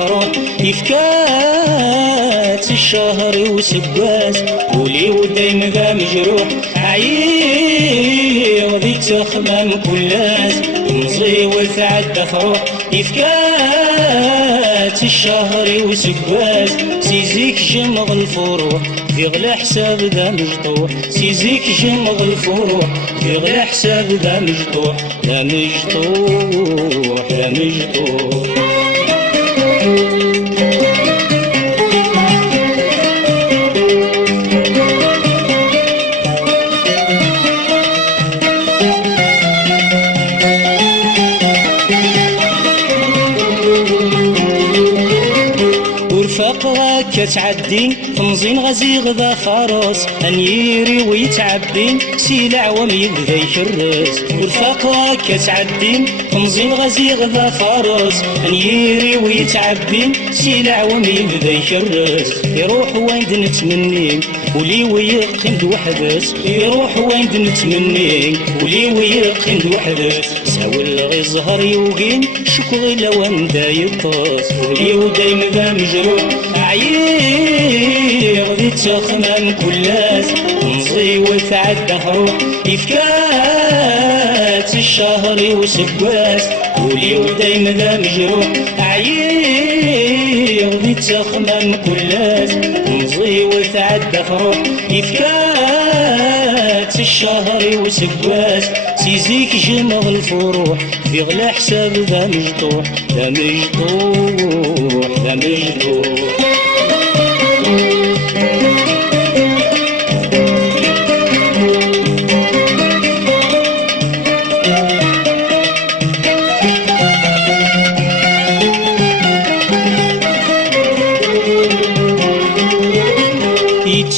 دخرون يفكات الشهر وسباس ولي دايما ذا مجروح عيض يتخمم كلاس مزي وثعد فروح يفكات الشهر وسباس سيزيك جمغ الفروح في غلا حساب ذا مجطوح سيزيك جمغ الفروح في غلا حساب ذا مجطوح لا مجطوح لا مجطوح ورفاق كتعدي تنزين غزيغ ذا فارس انيري ويتعبي سيلع وميبدا يشرس ورفاق كتعدي تنزين غزيغ ذا فارس انيري ويتعبي سيلع وميبدا يشرس يروح وين نتمني ولي ويقيم دوحدس يروح وين نتمني ولي ويقيم دوحدس ساوي الغي الزهر يوقين شكوى لوان دا يبطس ولي ودايما ذا مجروح عيير ذي تخمم كلاس نزي وثعد روح يفكات الشهر وسباس ولي ودايما ذا مجروح عيير ذي تخمم كلاس نزي وثعد روح يفكات الشهر وسباس سيزيك جمغ الفروح في غلا حساب ذا مجطوح ذا مجطوح ذا مجطوح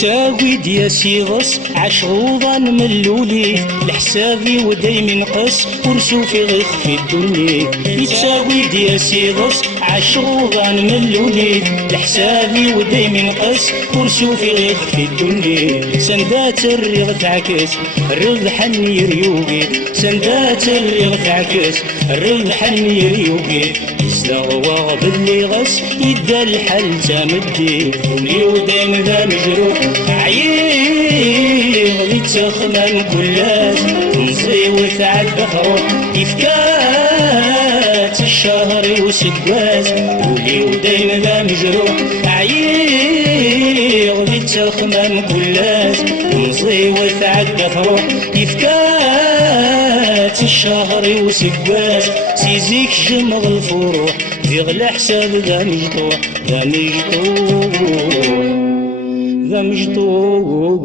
يتاويد يا سيغس عشغوضا ملولي لحسابي ودايم نقص ورسو في غيخ في الدنيا يتاويد يا سيغس عشغوضا ملولي لحسابي ودايم نقص ورسو في غيخ في الدنيا سندات الريغ تعكس الرغ حني ريوقي سندات الريغ تعكس الرغ حني ريوقي يستغوى باللي غس يدى الحل تمدي ولي ودايم ذا مجروح عييغ ذي تخمم كلاس نزي وثعد بخروح يفكات الشهر وسباس ولي ودايما ذا مجروح عييغ ذي تخمم كلاس نزي وثعد بخروح يفكات الشهر وسباس سيزيك جمغ الفروح في غلا حساب ذا مجطوح ذا مجطوح ذا مجطوح